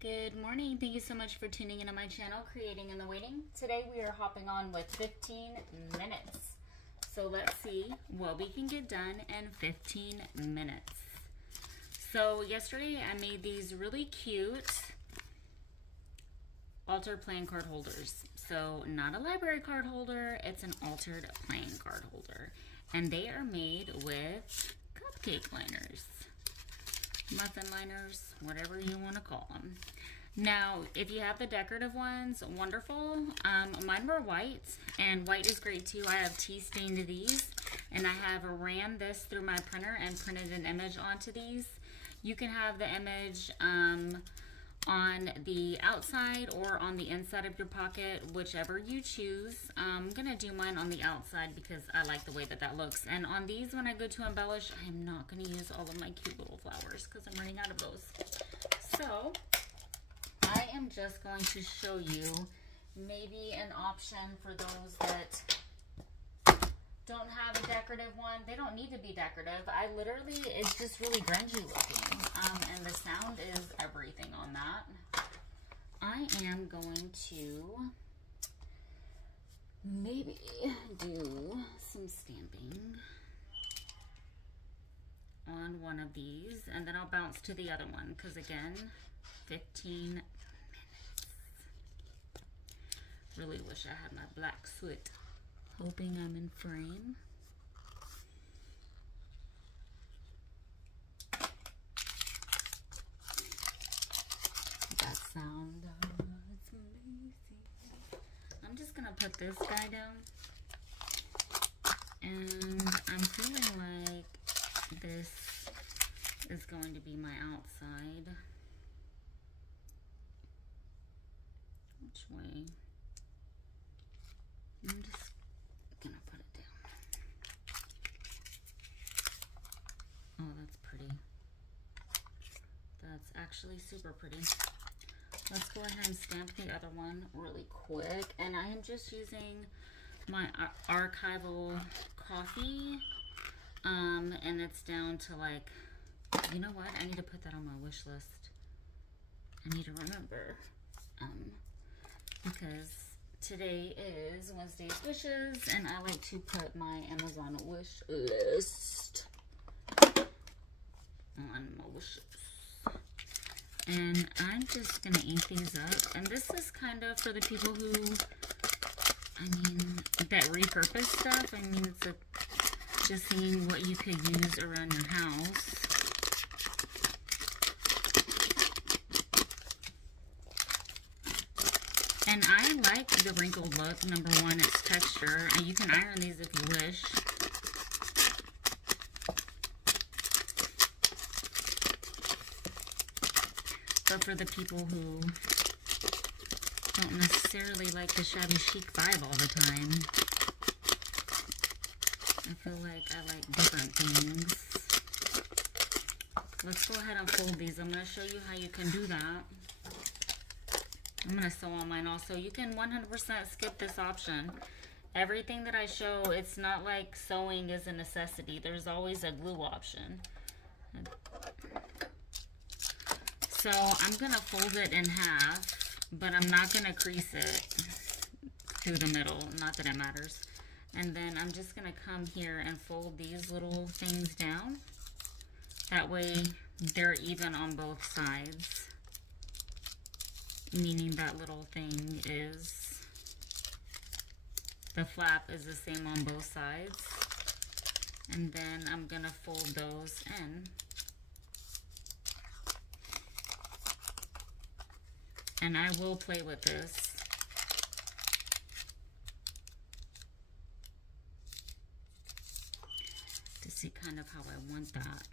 Good morning. Thank you so much for tuning in on my channel, Creating in the Waiting. Today we are hopping on with 15 minutes. So let's see what we can get done in 15 minutes. So yesterday I made these really cute altered playing card holders. So not a library card holder, it's an altered playing card holder. And they are made with cupcake liners. Muffin liners, whatever you want to call them. Now, if you have the decorative ones, wonderful. Mine were white, and white is great too. I have tea stained these, and I have ran this through my printer and printed an image onto these. You can have the image on the outside or on the inside of your pocket, whichever you choose. I'm gonna do mine on the outside because I like the way that that looks. And on these, when I go to embellish, I'm not gonna use all of my cute little flowers because I'm running out of those. So I am just going to show you maybe an option for those that don't have a decorative one. They don't need to be decorative. It's just really grungy looking. And the sound is everything on that. I am going to maybe do some stamping on one of these, and then I'll bounce to the other one, because again, 15 minutes. Really wish I had my black soot. Hoping I'm in frame. That sound, it's amazing. I'm just gonna put this guy down, and I'm feeling like this is going to be my outside. Which way? I'm just gonna put it down. Oh, that's pretty. That's actually super pretty. Let's go ahead and stamp the other one really quick. And I am just using my archival coffee. And it's down to like, you know what? I need to put that on my wish list. I need to remember. Because today is Wednesday's wishes, and I like to put my Amazon wish list on my wishes. And I'm just gonna ink these up. And this is kind of for the people who, that repurpose stuff. It's just seeing what you could use around your house. And I like the wrinkled look. Number one, it's texture. And you can iron these if you wish. But for the people who don't necessarily like the shabby chic vibe all the time, I feel like I like different things. Let's go ahead and fold these. I'm going to show you how you can do that. I'm going to sew on mine also. You can 100% skip this option. Everything that I show, it's not like sewing is a necessity. There's always a glue option. So I'm going to fold it in half, but I'm not going to crease it through the middle. Not that it matters. And then I'm just going to come here and fold these little things down. That way they're even on both sides. Meaning that little thing is, the flap is the same on both sides. And then I'm going to fold those in. And I will play with this. To see kind of how I want that.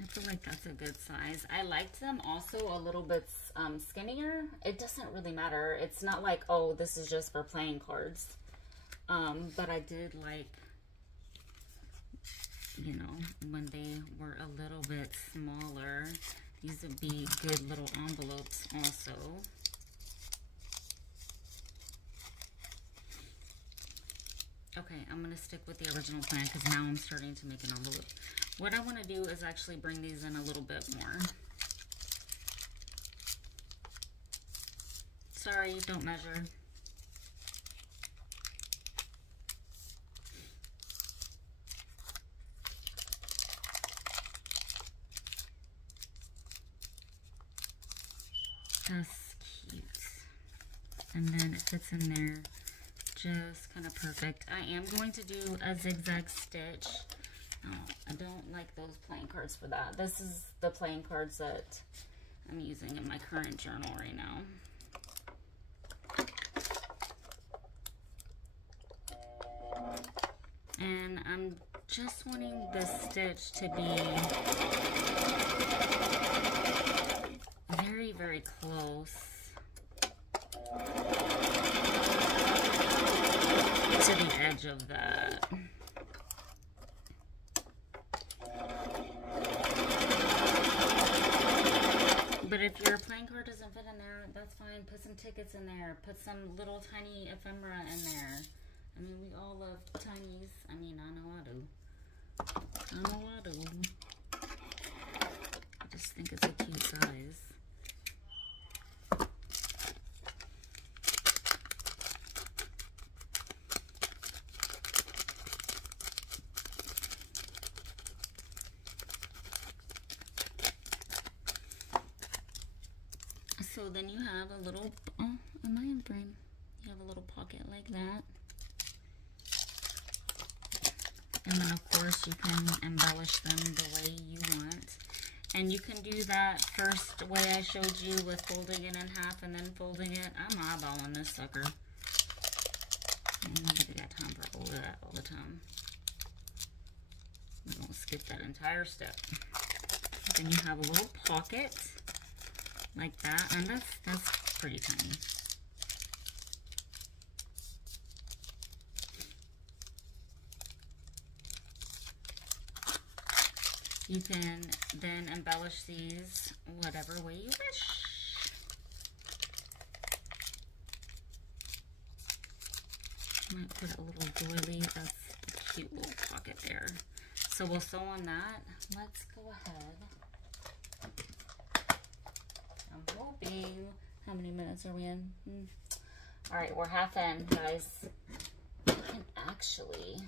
I feel like that's a good size. I liked them also a little bit skinnier. It doesn't really matter. It's not like, oh, this is just for playing cards. But I did like, you know, when they were a little bit smaller. These would be good little envelopes also. Okay. Okay, I'm going to stick with the original plan because now I'm starting to make an envelope. What I want to do is actually bring these in a little bit more. Sorry, don't measure. That's cute. And then it fits in there just kind of perfect. I am going to do a zigzag stitch. Oh, I don't like those playing cards for that. This is the playing cards that I'm using in my current journal right now. And I'm just wanting the stitch to be very, very close to the edge of that. But if your playing card doesn't fit in there, that's fine. Put some tickets in there. Put some little tiny ephemera in there. I mean, we all love tinies. I mean, I know I do. I know I do. I just think it's a cute size. So then you have a little, oh, am I in frame? You have a little pocket like that. And then of course you can embellish them the way you want. And you can do that first way I showed you with folding it in half and then folding it. I'm eyeballing this sucker. Nobody got time for all of that all the time. We won't skip that entire step. Then you have a little pocket like that, and that's pretty tiny. You can then embellish these whatever way you wish. Might put a little doily. That's a cute little pocket there. So we'll sew on that. Let's go ahead. I'm hoping. How many minutes are we in? All right, we're half in, guys. I can actually.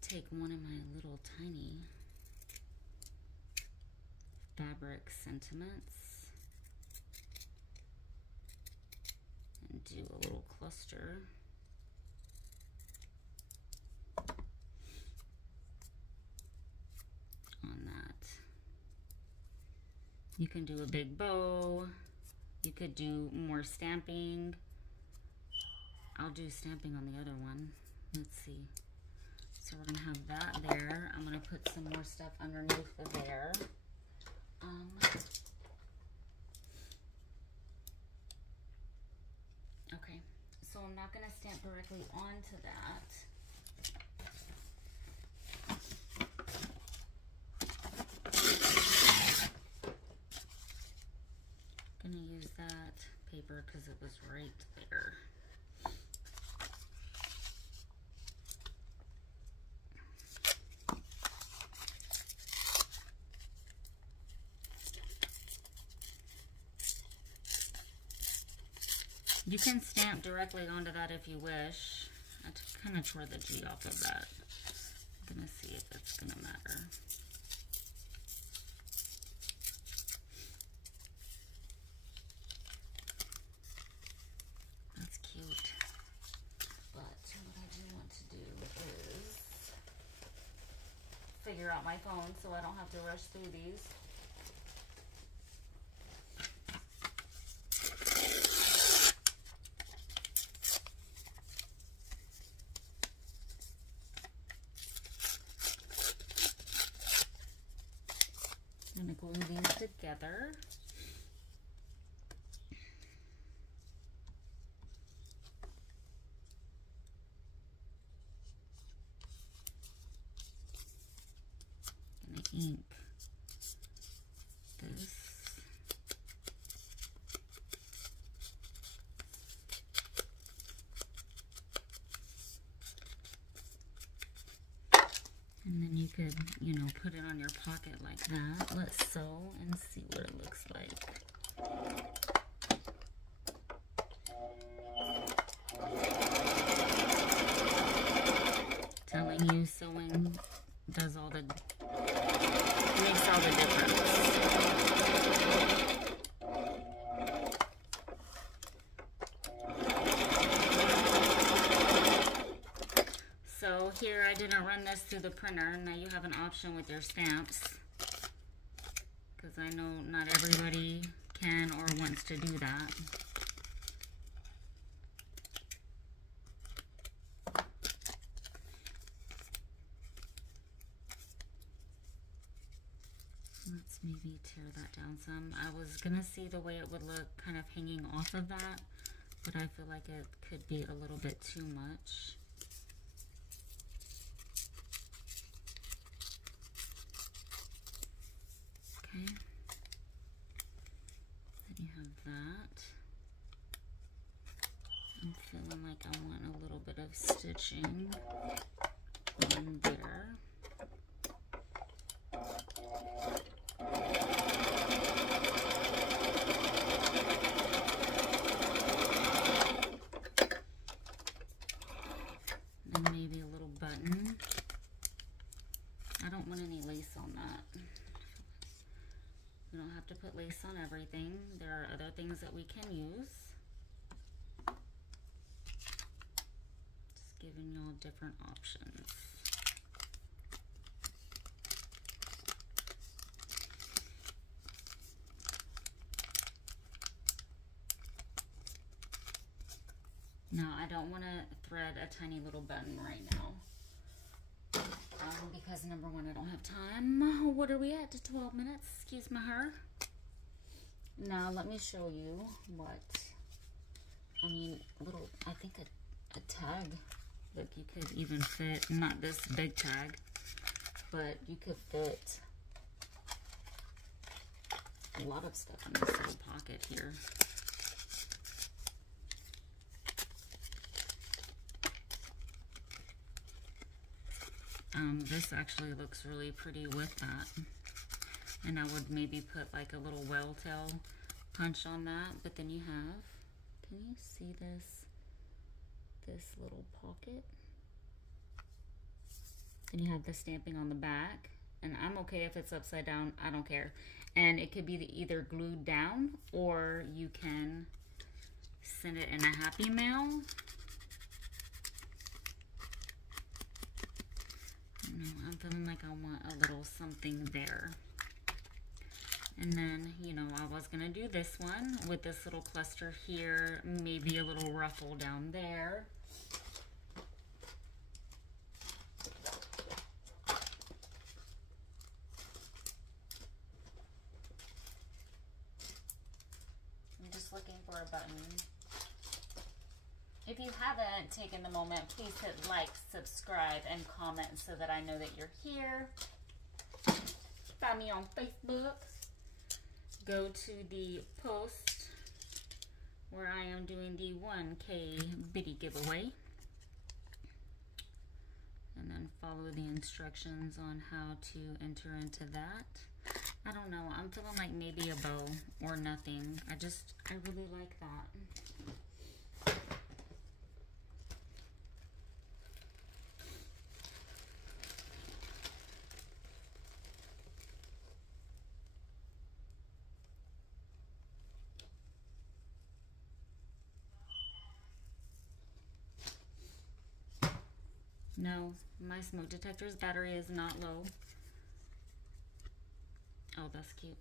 Take one of my little tiny fabric sentiments and do a little cluster. On that. You can do a big bow. You could do more stamping. I'll do stamping on the other one. Let's see. So we're gonna have that there. I'm gonna put some more stuff underneath there. Okay, so I'm not gonna stamp directly onto that. Gonna use that paper because it was right there. You can stamp directly onto that if you wish. I kind of tore the G off of that. I'm gonna see if it's gonna matter. That's cute. But what I do want to do is figure out my phone so I don't have to rush through these. I'm going to glue these together. I'm going to put it on your pocket like that. Let's sew and see what it looks like. Telling you, sewing does all the, makes all the difference. So here I didn't run this through the printer. Now you have an option with your stamps, because I know not everybody can or wants to do that. Let's maybe tear that down some. I was gonna see the way it would look kind of hanging off of that, but I feel like it could be a little bit too much. Okay. Then you have that. I'm feeling like I want a little bit of stitching on there. And maybe a little button. I don't want any lace on that. We don't have to put lace on everything. There are other things that we can use. Just giving y'all different options. Now, I don't want to thread a tiny little button right now. Because number one, I don't have time. What are we at? 12 minutes? Excuse my hair. Now, let me show you what, I mean, little, I think a tag. Look, you could even fit, not this big tag, but you could fit a lot of stuff in this little pocket here. This actually looks really pretty with that. And I would maybe put like a little whale tail punch on that. But then you have, can you see this little pocket? Then you have the stamping on the back. And I'm okay if it's upside down, I don't care. And it could be either glued down, or you can send it in a happy mail. I'm feeling like I want a little something there. And then, you know, I was going to do this one with this little cluster here, maybe a little ruffle down there. I'm just looking for a button. If you haven't taken the moment, please hit like, subscribe, and comment so that I know that you're here. Find me on Facebook. Go to the post where I am doing the 1K biddy giveaway. And then follow the instructions on how to enter into that. I don't know. I'm feeling like maybe a bow or nothing. I really like that. No, my smoke detector's battery is not low. Oh, that's cute.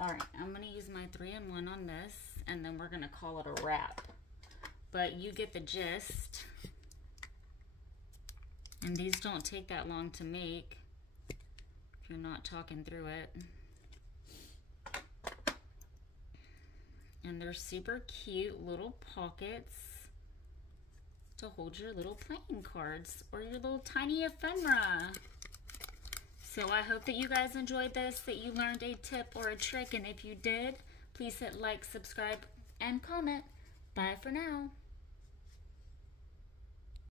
Alright, I'm going to use my 3-in-1 on this, and then we're going to call it a wrap. But you get the gist. And these don't take that long to make if you're not talking through it. And they're super cute little pockets to hold your little playing cards or your little tiny ephemera. So I hope that you guys enjoyed this, that you learned a tip or a trick, and if you did, please hit like, subscribe, and comment. Bye for now.